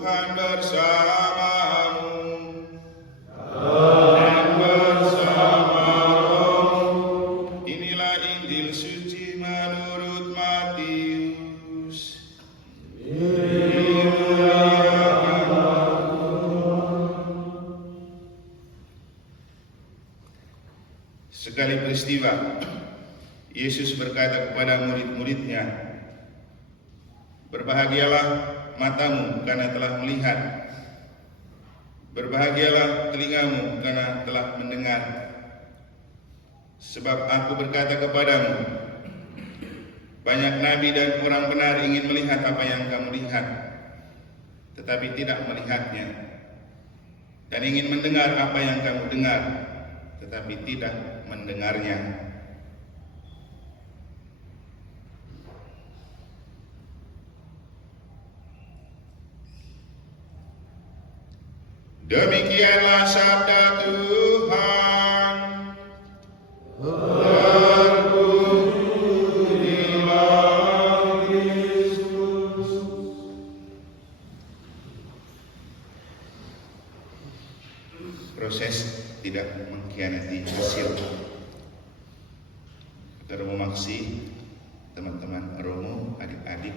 Tuhan bersamamu dan bersama rohmu. Inilah Injil suci menurut Matius. Sekali peristiwa, Yesus berkata kepada murid-muridnya, "Berbahagialah matamu karena telah melihat, berbahagialah telingamu karena telah mendengar. Sebab aku berkata kepadamu, banyak nabi dan orang benar ingin melihat apa yang kamu lihat, tetapi tidak melihatnya, dan ingin mendengar apa yang kamu dengar, tetapi tidak mendengarnya." Demikianlah sabda Tuhan. Terpujilah Kristus. Proses tidak mengkhianati hasil. Romo Maksi, teman-teman Romo, adik-adik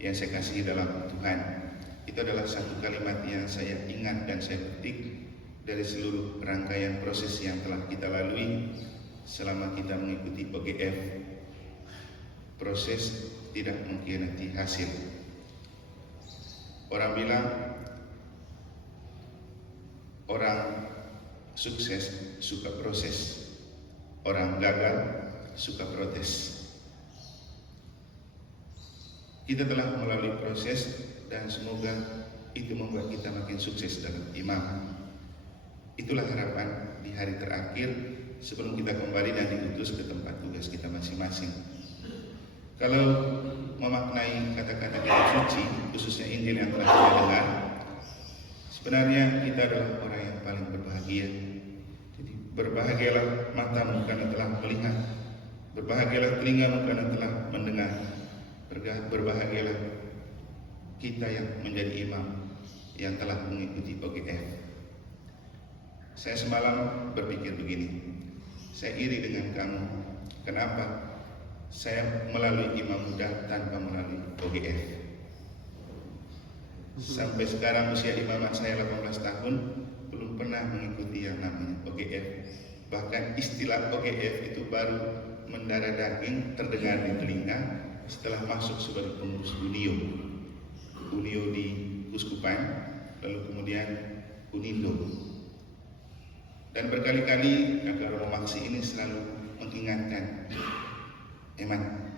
yang saya kasihi dalam Tuhan, itu adalah satu kalimat yang saya ingat dan saya petik dari seluruh rangkaian proses yang telah kita lalui selama kita mengikuti OGF. Proses tidak mengkhianati hasil. Orang bilang orang sukses suka proses, orang gagal suka protes. Kita telah melalui proses dan semoga itu membuat kita makin sukses dalam iman. Itulah harapan di hari terakhir sebelum kita kembali dan diutus ke tempat tugas kita masing-masing. Kalau memaknai kata-kata kitab suci, khususnya Injil yang telah kita dengar, sebenarnya kita adalah orang yang paling berbahagia. Jadi berbahagialah matamu karena telah melihat, berbahagialah telingamu karena telah mendengar, berbahagialah kita yang menjadi imam yang telah mengikuti OGF. Saya semalam berpikir begini, saya iri dengan kamu. Kenapa? Saya melalui imam muda tanpa melalui OGF. Sampai sekarang usia imamat saya 18 tahun belum pernah mengikuti yang namanya OGF. Bahkan istilah OGF itu baru mendarah daging terdengar di telinga setelah masuk sebagai pengurus Unio di Uskupan, lalu kemudian Unindo. Dan berkali-kali kakak Romo Maksi ini selalu mengingatkan, Eman,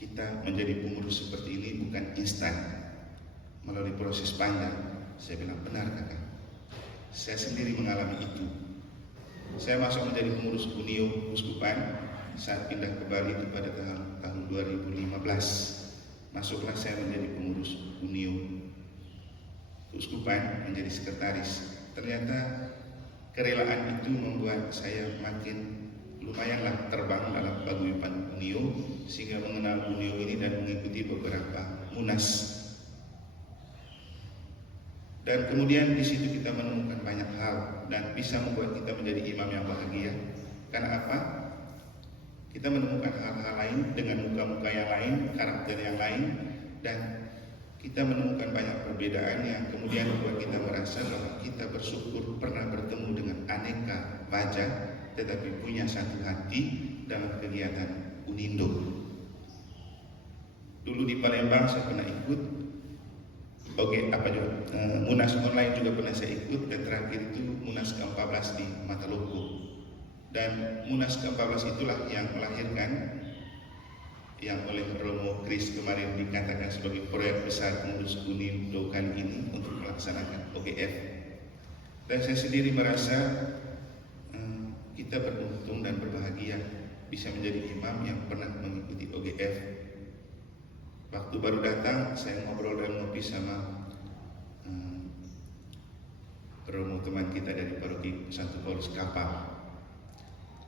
kita menjadi pengurus seperti ini bukan instan, melalui proses panjang. Saya bilang, benar kakak, saya sendiri mengalami itu. Saya masuk menjadi pengurus Unio Uskupan saat pindah ke Bali itu pada tahun 2015. Masuklah saya menjadi pengurus Unio Uskupan, menjadi sekretaris. Ternyata kerelaan itu membuat saya makin lumayanlah terbang dalam paguyuban Unio, sehingga mengenal Unio ini dan mengikuti beberapa munas. Dan kemudian di situ kita menemukan banyak hal dan bisa membuat kita menjadi imam yang bahagia. Karena apa? Kita menemukan hal-hal lain dengan muka-muka yang lain, karakter yang lain, dan kita menemukan banyak perbedaan yang kemudian membuat kita merasa bahwa kita bersyukur pernah bertemu dengan aneka wajah, tetapi punya satu hati dalam kegiatan Unindo. Dulu di Palembang saya pernah ikut, Munas online juga pernah saya ikut, dan terakhir itu Munas ke-14 di Mataloko. Dan Munas ke-14 itulah yang melahirkan yang oleh Romo Kris kemarin dikatakan sebagai proyek besar pengurus Unindo kali ini untuk melaksanakan OGF. Dan saya sendiri merasa kita beruntung dan berbahagia bisa menjadi imam yang pernah mengikuti OGF. Waktu baru datang saya ngobrol dan ngopi sama Romo teman kita dari paroki Santo Paulus Kapal.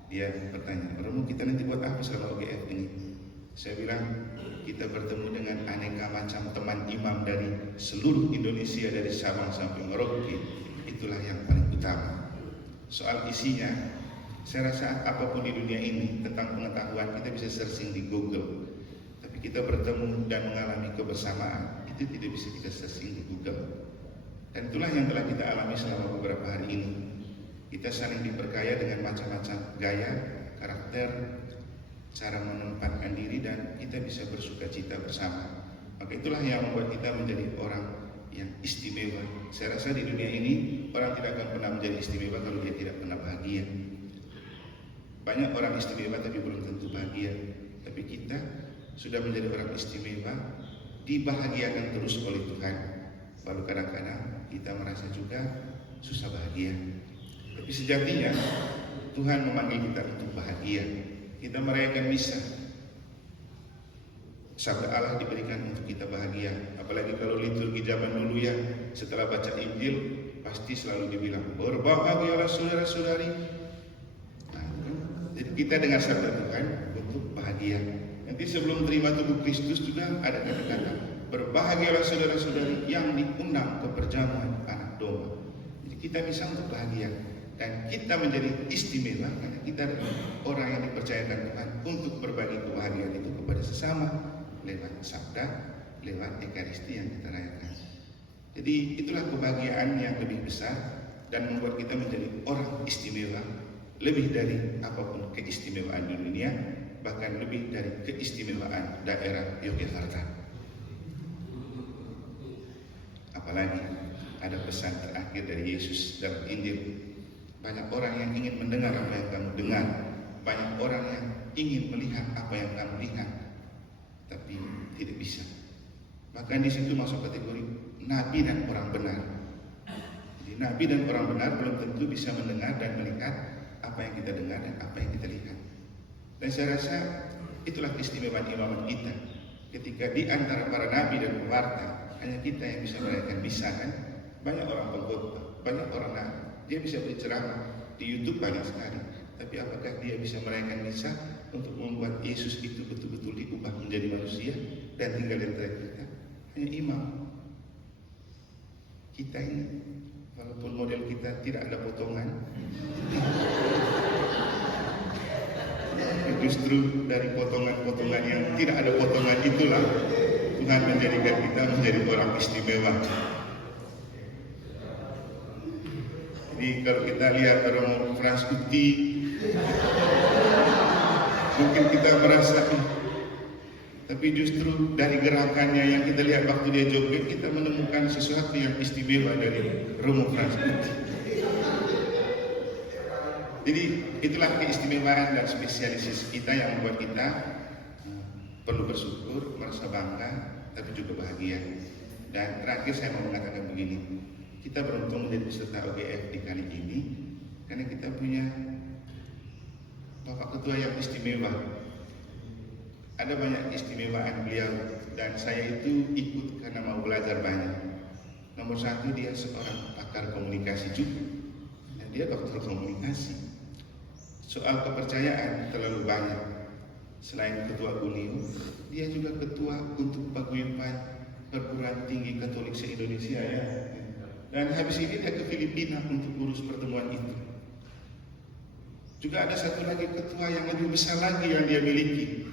Dia bertanya, Romo, kita nanti buat apa selama OGF ini? Saya bilang, kita bertemu dengan aneka macam teman imam dari seluruh Indonesia, dari Sabang sampai Merauke. Itulah yang paling utama. Soal isinya, saya rasa apapun di dunia ini tentang pengetahuan kita bisa searching di Google. Tapi kita bertemu dan mengalami kebersamaan, itu tidak bisa kita searching di Google. Dan itulah yang telah kita alami selama beberapa hari ini. Kita saling diperkaya dengan macam-macam gaya, karakter, cara menempatkan diri, dan kita bisa bersuka cita bersama. Maka itulah yang membuat kita menjadi orang yang istimewa. Saya rasa di dunia ini orang tidak akan pernah menjadi istimewa kalau dia tidak pernah bahagia. Banyak orang istimewa tapi belum tentu bahagia. Tapi kita sudah menjadi orang istimewa, dibahagiakan terus oleh Tuhan. Lalu kadang-kadang kita merasa juga susah bahagia. Tapi sejatinya Tuhan memanggil kita untuk bahagia. Kita merayakan misa, sabda Allah diberikan untuk kita bahagia. Apalagi kalau liturgi zaman dulu ya, setelah baca Injil pasti selalu dibilang berbahagialah saudara-saudari. Nah, jadi kita dengar sabda Tuhan untuk bahagia. Nanti sebelum terima tubuh Kristus juga ada kata-kata berbahagialah saudara-saudari yang diundang ke perjamuan anak domba. Jadi kita bisa untuk bahagia. Dan kita menjadi istimewa karena kita adalah orang yang dipercayakan Tuhan untuk berbagi kebahagiaan itu kepada sesama lewat sabda, lewat Ekaristi yang kita rayakan. Jadi itulah kebahagiaan yang lebih besar dan membuat kita menjadi orang istimewa, lebih dari apapun keistimewaan di dunia, bahkan lebih dari keistimewaan daerah Yogyakarta. Apalagi ada pesan terakhir dari Yesus dalam Injil. Banyak orang yang ingin mendengar apa yang kamu dengar, banyak orang yang ingin melihat apa yang kamu lihat, tapi tidak bisa. Bahkan di situ masuk kategori nabi dan orang benar. Jadi nabi dan orang benar belum tentu bisa mendengar dan melihat apa yang kita dengar dan apa yang kita lihat. Dan saya rasa itulah keistimewaan imamat kita. Ketika di antara para nabi dan pewarta hanya kita yang bisa merayakan misa kan. Banyak orang pengkhotbah, banyak orang nabi. Dia bisa berceramah di YouTube banyak sekali, tapi apakah dia bisa merayakan misa untuk membuat Yesus itu betul-betul diubah menjadi manusia dan tinggal di antara kita? Hanya imam. Kita ini, walaupun model kita tidak ada potongan, justru dari potongan-potongan yang tidak ada potongan itulah Tuhan menjadikan kita menjadi orang istimewa. Jadi kalau kita lihat orang Frans Uti, mungkin kita merasa, tapi justru dari gerakannya yang kita lihat waktu dia joget, kita menemukan sesuatu yang istimewa dari Romo Frans Uti. Jadi itulah keistimewaan dan spesialis kita yang membuat kita perlu bersyukur, merasa bangga, tapi juga bahagia. Dan terakhir saya mau mengatakan begini. Kita beruntung menjadi peserta OGF di kali ini karena kita punya Bapak Ketua yang istimewa. Ada banyak keistimewaan beliau dan saya itu ikut karena mau belajar banyak. Nomor satu, dia seorang pakar komunikasi juga dan dia dokter komunikasi. Soal kepercayaan terlalu banyak. Selain ketua UNIU, dia juga ketua untuk paguyuban perguruan tinggi Katolik se-Indonesia ya. Dan habis ini dia ke Filipina untuk urus pertemuan itu. Juga ada satu lagi ketua yang lebih besar lagi yang dia miliki.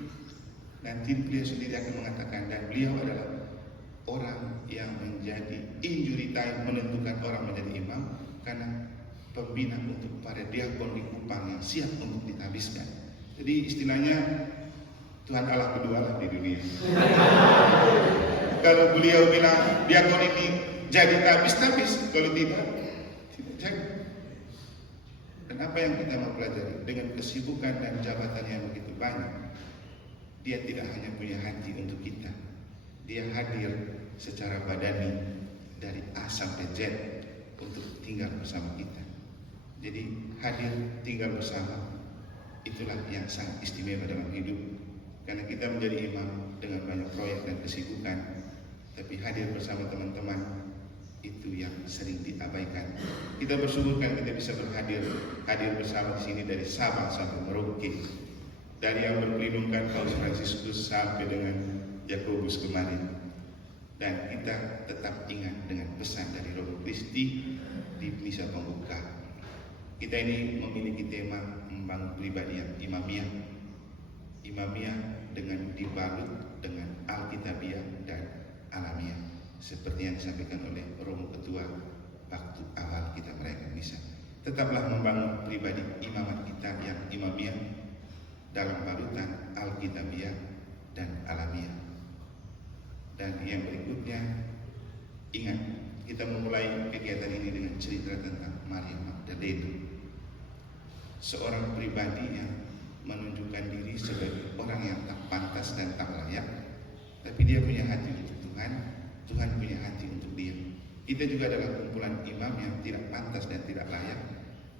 Nanti beliau sendiri akan mengatakan, dan beliau adalah orang yang menjadi injury time menentukan orang menjadi imam karena pembina untuk para diakon di Kupang yang siap untuk dihabiskan. Jadi istilahnya Tuhan Allah kedua lah di dunia. Kalau beliau bilang diakon ini jadi tabis-tabis, kalau tidak jadi. Dan apa yang kita mau pelajari dengan kesibukan dan jabatan yang begitu banyak, dia tidak hanya punya hati untuk kita, dia hadir secara badani dari A sampai Z untuk tinggal bersama kita. Jadi hadir tinggal bersama itulah yang sangat istimewa dalam hidup, karena kita menjadi imam dengan banyak proyek dan kesibukan, tapi hadir bersama teman-teman itu yang sering diabaikan. Kita bersyukur kan kita bisa hadir bersama di sini dari Sabang sampai Merauke, dari yang berkelindungkan Paus Fransiskus sampai dengan Yakobus kemarin. Dan dan kita tetap ingat dengan pesan dari Romo Kristi di misa pembuka. Kita ini memiliki tema membangun pribadi yang imamiah. Imamiah dengan dibalut dengan alkitabiah dan alamiah, seperti yang disampaikan oleh Romo Ketua waktu awal kita merayakan misa. Tetaplah membangun pribadi imamat kita yang imamiah dalam balutan alkitabiah dan alamiah. Dan yang berikutnya, ingat, kita memulai kegiatan ini dengan cerita tentang Maria Magdalena, seorang pribadi yang menunjukkan diri sebagai orang yang tak pantas dan tak layak, tapi dia punya hati untuk Tuhan, Tuhan punya hati untuk dia. Kita juga adalah kumpulan imam yang tidak pantas dan tidak layak,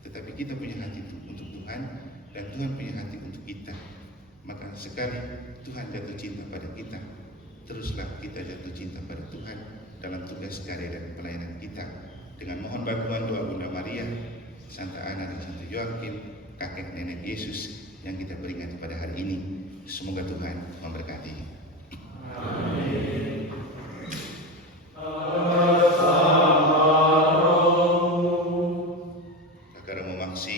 tetapi kita punya hati untuk Tuhan, dan Tuhan punya hati untuk kita. Maka sekali Tuhan jatuh cinta pada kita, teruslah kita jatuh cinta pada Tuhan dalam tugas karya dan pelayanan kita, dengan mohon bantuan doa Bunda Maria, Santa Ana dan Santo Yoakim, kakek nenek Yesus yang kita peringati pada hari ini. Semoga Tuhan memberkati. Amin. Kakak Romo Maksi,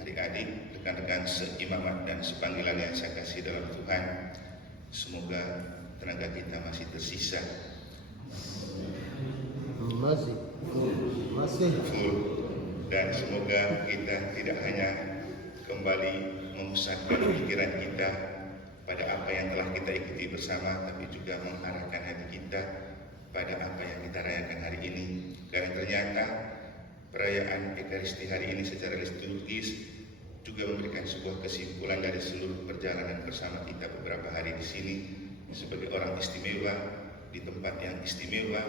adik-adik, rekan-rekan seimamat dan sepanggilan yang saya kasih dalam Tuhan, semoga tenaga kita masih tersisa, masih full, dan semoga kita tidak hanya kembali memusatkan pikiran kita pada apa yang telah kita ikuti bersama, tapi juga mengarahkan hati kita pada apa yang kita rayakan hari ini. Karena ternyata perayaan Ekaristi hari ini secara liturgis juga memberikan sebuah kesimpulan dari seluruh perjalanan bersama kita beberapa hari di sini sebagai orang istimewa di tempat yang istimewa,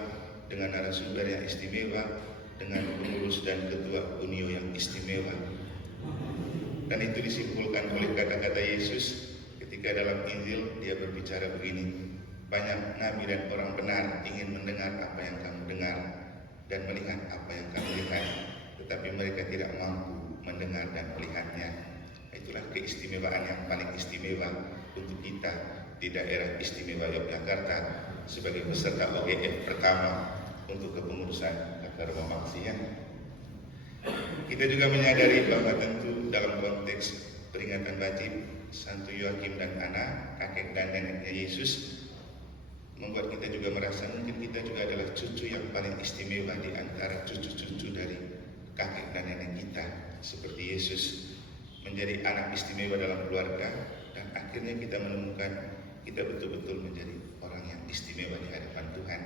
dengan narasumber yang istimewa, dengan pengurus dan ketua unio yang istimewa. Dan itu disimpulkan oleh kata-kata Yesus ketika dalam Injil dia berbicara begini, banyak nabi dan orang benar ingin mendengar apa yang kamu dengar dan melihat apa yang kamu lihat, tetapi mereka tidak mampu mendengar dan melihatnya. Itulah keistimewaan yang paling istimewa untuk kita di daerah istimewa Yogyakarta sebagai peserta OGF pertama untuk kepengurusan Kakak Romo Maksi. Kita juga menyadari bahwa tentu dalam konteks peringatan wajib Santo Yoakim dan Ana, kakek dan neneknya Yesus, membuat kita juga merasa mungkin kita juga adalah cucu yang paling istimewa di antara cucu-cucu dari kakek dan nenek kita, seperti Yesus menjadi anak istimewa dalam keluarga, dan akhirnya kita menemukan kita betul-betul menjadi orang yang istimewa di hadapan Tuhan.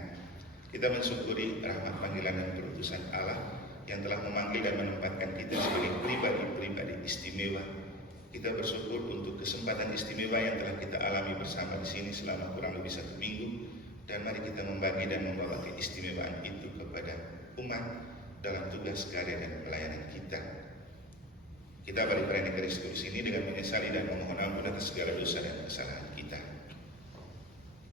Kita mensyukuri rahmat panggilan dan perutusan Allah yang telah memanggil dan menempatkan kita sebagai pribadi-pribadi istimewa. Kita bersyukur untuk kesempatan istimewa yang telah kita alami bersama di sini selama kurang lebih 1 minggu, dan mari kita membagi dan membawa keistimewaan itu kepada umat dalam tugas karya dan pelayanan kita. Kita balik pada Ekaristi ini dengan menyesali dan memohon ampun atas segala dosa dan kesalahan